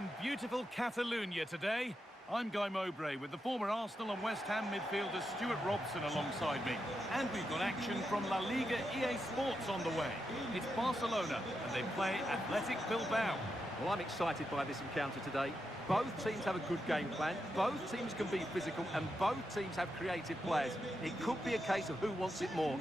in beautiful Catalonia today. I'm Guy Mowbray with the former Arsenal and West Ham midfielder Stuart Robson alongside me. And we've got action from La Liga EA Sports on the way. It's Barcelona and they play Athletic Bilbao. Well, I'm excited by this encounter today. Both teams have a good game plan, both teams can be physical and both teams have creative players. It could be a case of who wants it more.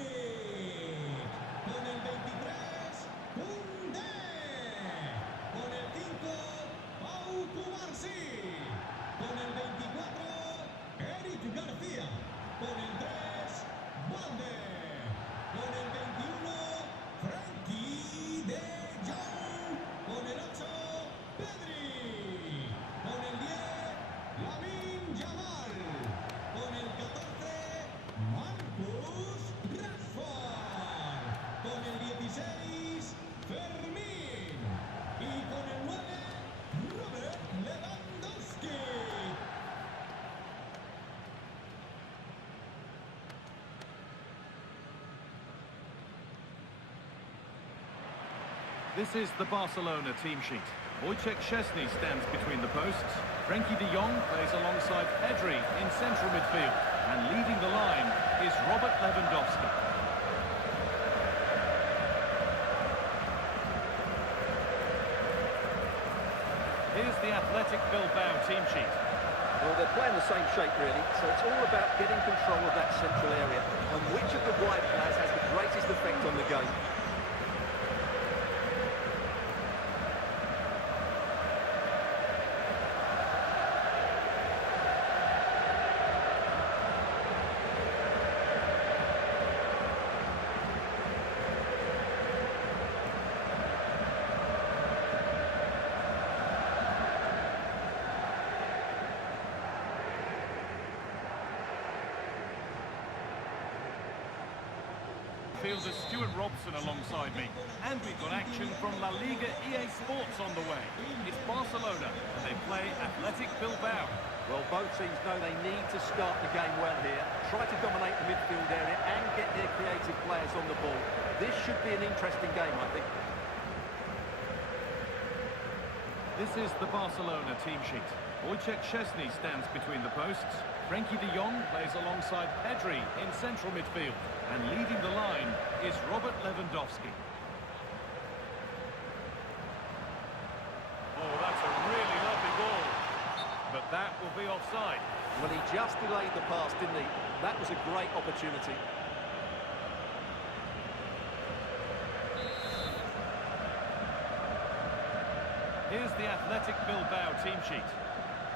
This is the Barcelona team sheet. Wojciech Szczesny stands between the posts. Frenkie de Jong plays alongside Pedri in central midfield. And leading the line is Robert Lewandowski. Here's the Athletic Bilbao team sheet. Well, they're playing the same shape, really, so it's all about getting control of that central area and which of the wide players has the greatest effect on the game. Fielder Stuart Robson alongside me. And we've got action from La Liga EA Sports on the way. It's Barcelona and they play Athletic Bilbao. Well, both teams know they need to start the game well here, try to dominate the midfield area and get their creative players on the ball. This should be an interesting game, I think. This is the Barcelona team sheet. Wojciech Szczesny stands between the posts. Frenkie de Jong plays alongside Pedri in central midfield. And leading the line is Robert Lewandowski. Oh, that's a really lovely ball. But that will be offside. Well, he just delayed the pass, didn't he? That was a great opportunity. Here's the Athletic Bilbao team sheet.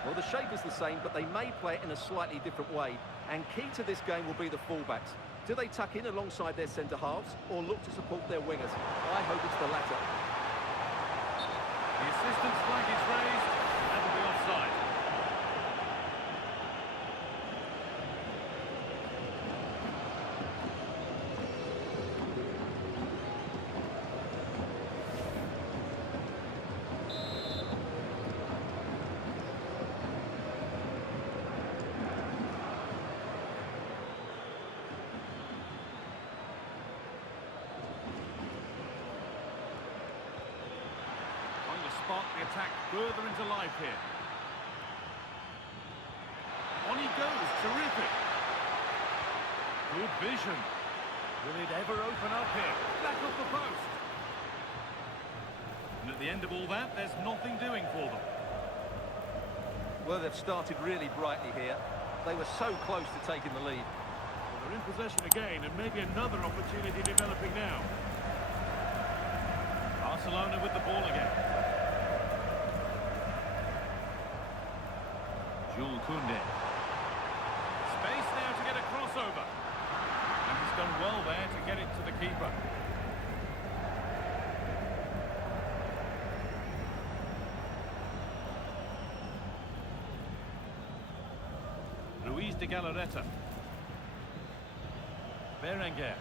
Well, the shape is the same, but they may play it in a slightly different way. And key to this game will be the fullbacks. Do they tuck in alongside their centre-halves or look to support their wingers? I hope it's the latter. The assistant's flag is raised, and will be offside. Spark the attack further into life here. On he goes, terrific. Good vision. Will it ever open up here? Back off the post. And at the end of all that, there's nothing doing for them. Well, they've started really brightly here. They were so close to taking the lead. Well, they're in possession again, and maybe another opportunity developing now. Barcelona with the ball again. Jules Koundé. Space now to get a crossover. And he's done well there to get it to the keeper. Luis de Galarreta. Berenguer.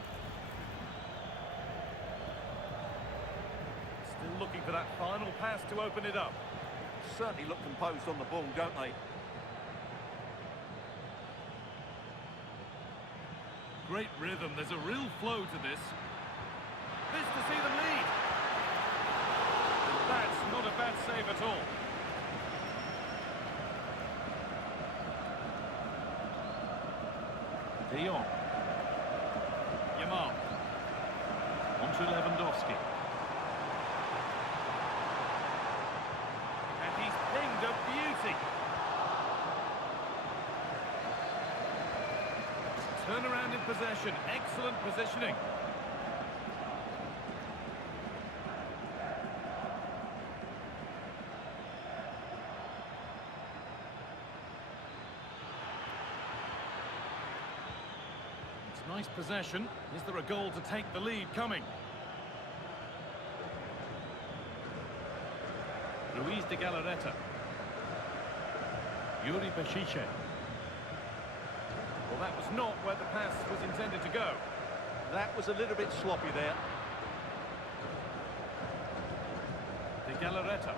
Still looking for that final pass to open it up. Certainly look composed on the ball, don't they? Great rhythm, there's a real flow to this. This to see them lead. And that's not a bad save at all. De Jong. Yamal. On to Lewandowski. And he's pinged a beauty. Turn around in possession. Excellent positioning. Nice possession. Is there a goal to take the lead coming? Luis de Galarreta. Yuri Bešiček. Well, that was not where the pass was intended to go. That was a little bit sloppy there. De Galarreta.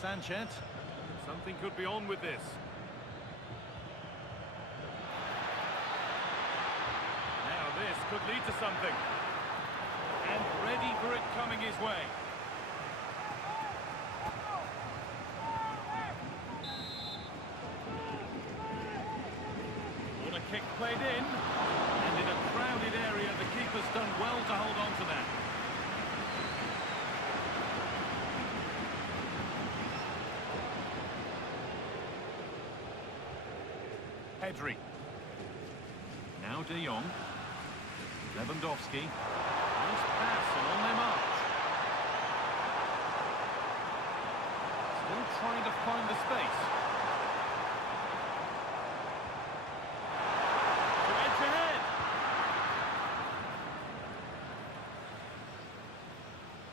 Sanchez. Something could be on with this. This could lead to something. And ready for it coming his way. Corner kick played in. And in a crowded area, the keeper's done well to hold on to that. Pedri. Now De Jong. Lewandowski. Nice pass and on their march. Still trying to find the space. To edge ahead.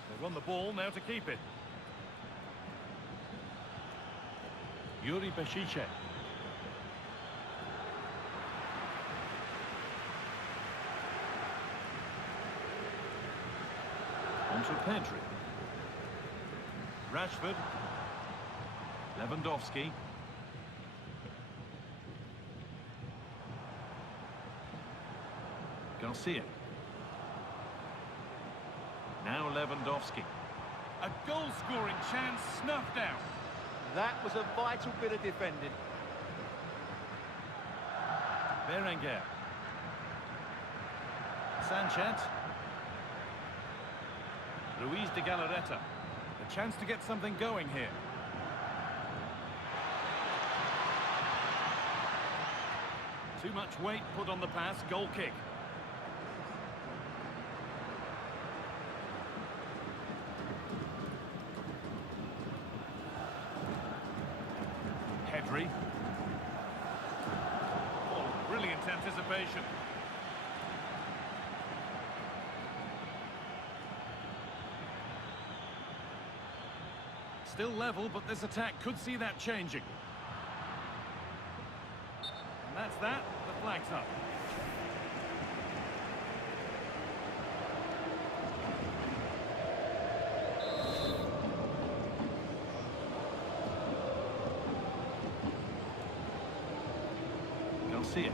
They run the ball now to keep it. Yuri Bešiček. To Pedri. Rashford. Lewandowski. Garcia. Now Lewandowski. A goal-scoring chance snuffed out. That was a vital bit of defending. Berenguer. Sanchez. Luis de Galarreta. A chance to get something going here. Too much weight put on the pass. Goal kick. Pedri. Oh, brilliant anticipation. Still level, but this attack could see that changing. And that's that. The flag's up. Garcia.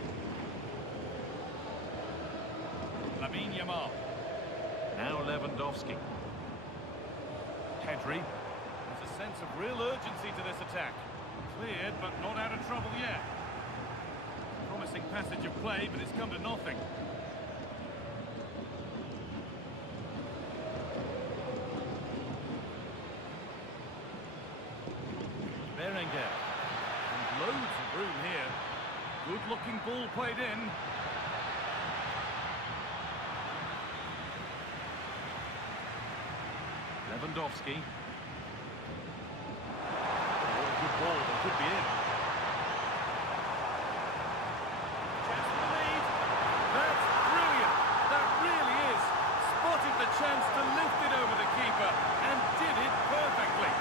Yamal. Now Lewandowski. Pedri. There's a sense of real urgency to this attack. Cleared, but not out of trouble yet. Promising passage of play, but it's come to nothing. Berenguer. And loads of room here. Good-looking ball played in. Lewandowski. Oh, good ball, that could be in. Chance for the lead. That's brilliant. That really is. Spotted the chance to lift it over the keeper and did it perfectly.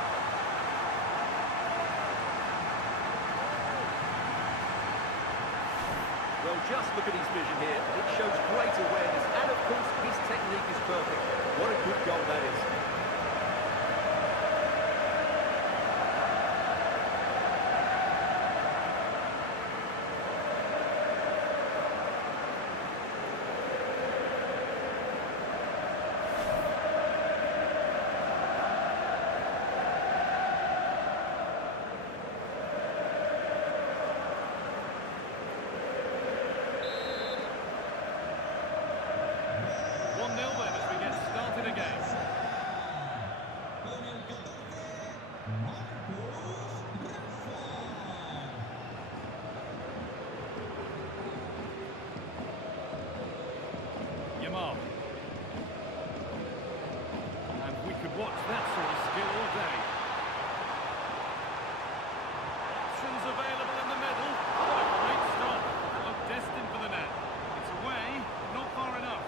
Well, just look at his vision here. It shows great awareness, and of course, his technique is perfect. What a good goal that is. could watch that sort of skill all day. Options available in the middle. What a great stop. That looked destined for the net. It's away, not far enough.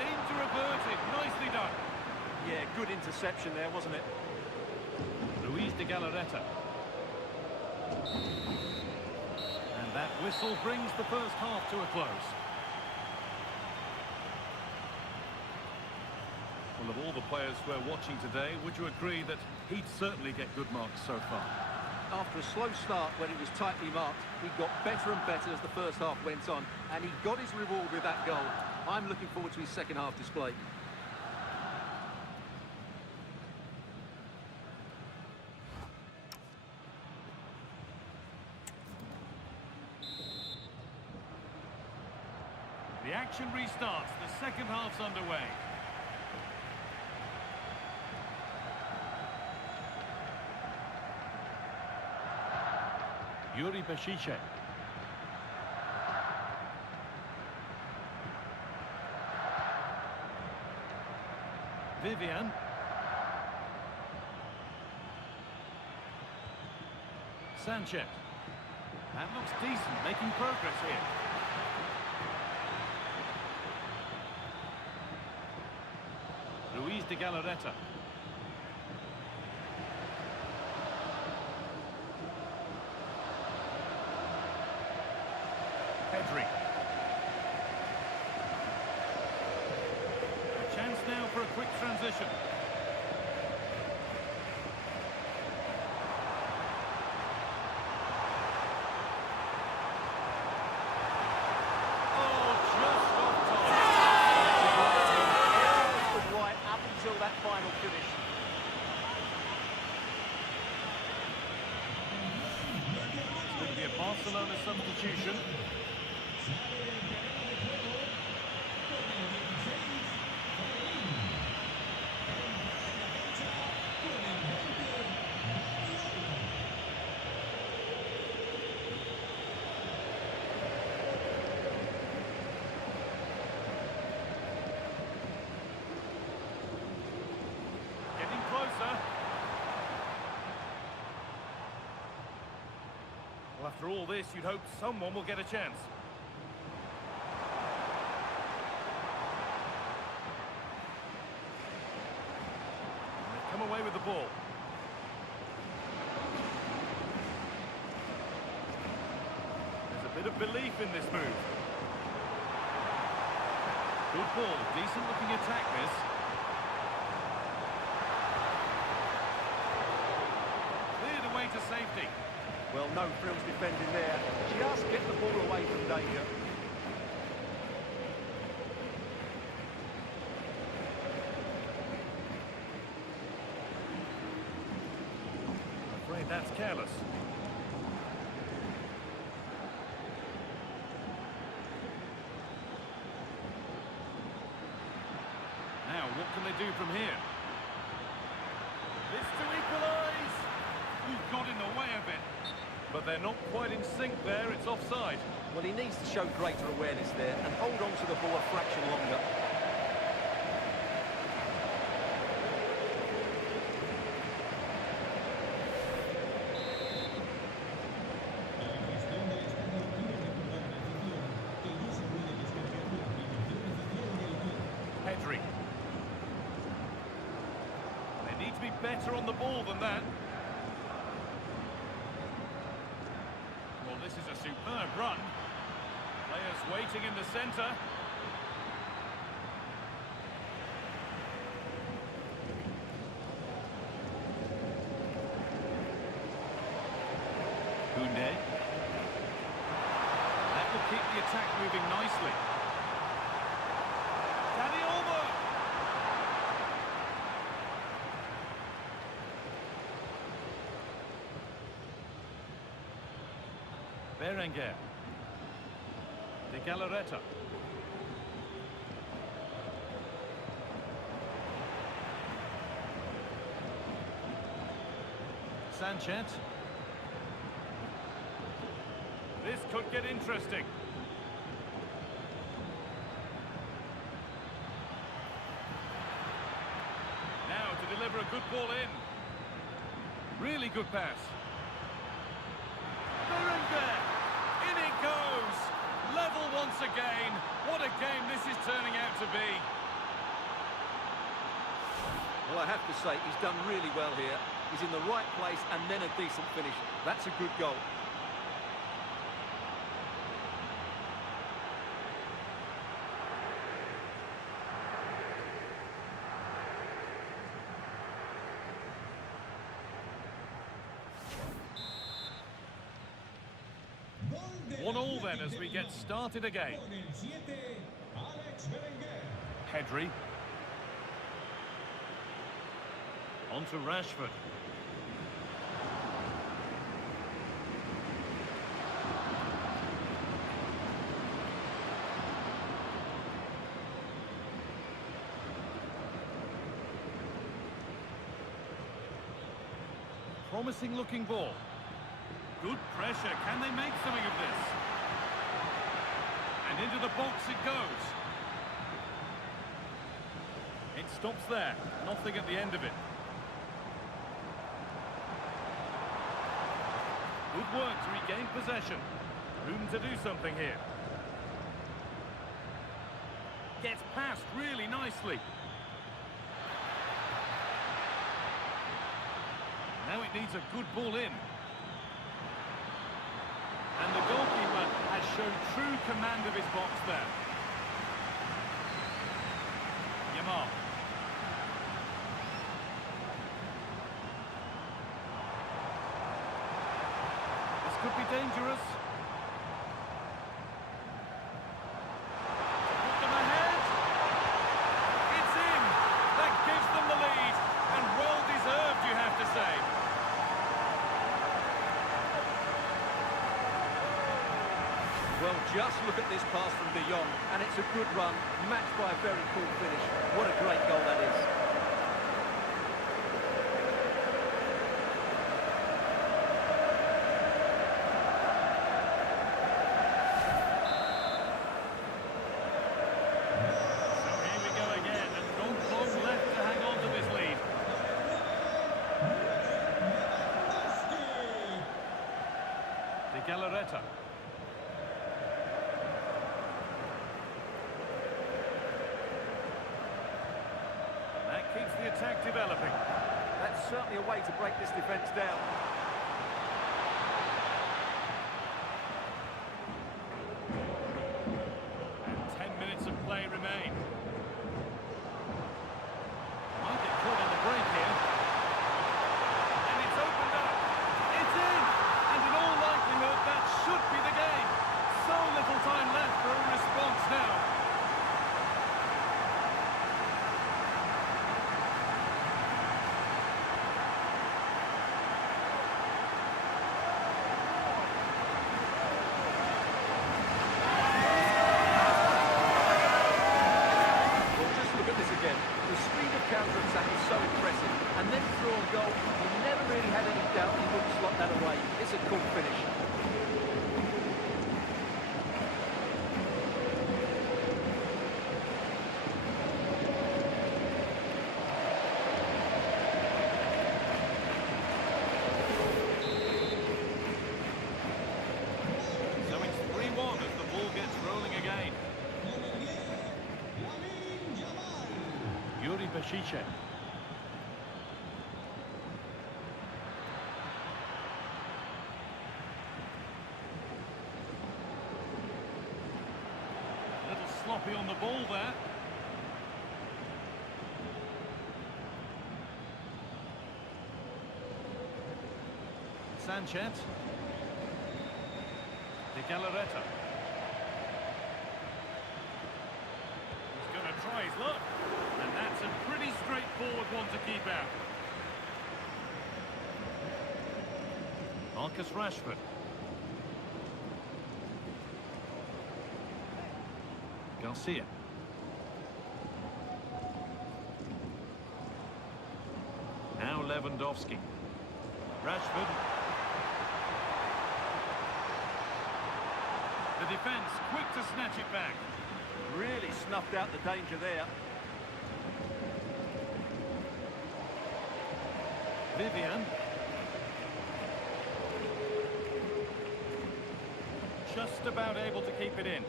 Danger averted. Nicely done. Yeah, good interception there, wasn't it? Luis de Galarreta. And that whistle brings the first half to a close. Well, of all the players we're watching today, would you agree that he'd certainly get good marks so far? After a slow start when it was tightly marked, he got better and better as the first half went on, and he got his reward with that goal. I'm looking forward to his second half display. The action restarts. The second half's underway. Yuri Beshiche. Vivian. Sanchez. That looks decent, making progress here. Luis de Galarreta. Pedri. A chance now for a quick transition. Oh, just off target. Right up until that final finish. It's going to be a Barcelona substitution. Getting closer. Well, after all this, you'd hope someone will get a chance. And they've come away with the ball. There's a bit of belief in this move. Good ball, decent looking attack this. Cleared away to safety. Well, no frills defending there. Just get the ball away from danger. I'm afraid that's careless. Now, what can they do from here? This to equalise! He's got in the way of it. But they're not quite in sync there, it's offside. Well, he needs to show greater awareness there and hold on to the ball a fraction longer. Pedri. They need to be better on the ball than that. Well, this is a superb run. Players waiting in the centre. Koundé. That will keep the attack moving nicely. Dani Olmo. Berenguer. De Galarreta. Sanchez. This could get interesting. deliver a good ball in. Really good pass. They're in there. In it goes. Level once again. What a game this is turning out to be. Well, I have to say, he's done really well here. He's in the right place and then a decent finish. That's a good goal. One all then as we get started again. Pedri. On to Rashford. Promising looking ball. Good pressure. Can they make something of this? And into the box it goes. It stops there. Nothing at the end of it. Good work to regain possession. Room to do something here. Gets past really nicely. Now it needs a good ball in. And the goalkeeper has shown true command of his box there. Yamal. This could be dangerous. Put them ahead. It's in. That gives them the lead. And well deserved, you have to say. Well, just look at this pass from De Jong, and it's a good run, matched by a very cool finish. What a great goal that is. So here we go again, and not long left to hang on to this lead. De Galarreta. Keeps the attack developing. That's certainly a way to break this defence down. And 10 minutes of play remain. Might get caught on the break here. And it's opened up. It's in. And in all likelihood, that should be the game. So little time left for a response now. Counter-attack is so impressive, and then through on goal, you never really had any doubt he wouldn't slot that away. It's a cool finish. So it's 3-1 as the ball gets rolling again. Yuri Bashice. A little sloppy on the ball there. Sanchez. De Galarreta. He's going to try his luck. And that's a pretty straightforward one to keep out. Marcus Rashford. Garcia. Now Lewandowski. Rashford. The defence quick to snatch it back. Really snuffed out the danger there. Vivian. Just about able to keep it in.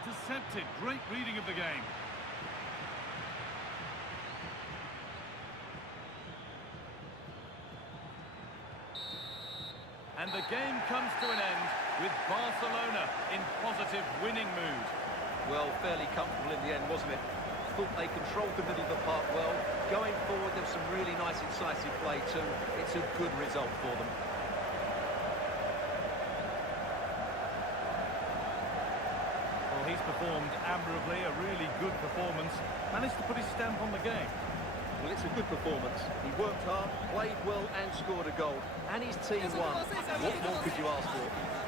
Intercepted. Great reading of the game. And the game comes to an end with Barcelona in positive winning mood. Well, fairly comfortable in the end, wasn't it? Thought they controlled the middle of the park well. Going forward, there's some really nice incisive play too. It's a good result for them. Well, he's performed admirably, a really good performance. Managed to put his stamp on the game. Well, it's a good performance. He worked hard, played well and scored a goal. And his team won. What more could you ask for?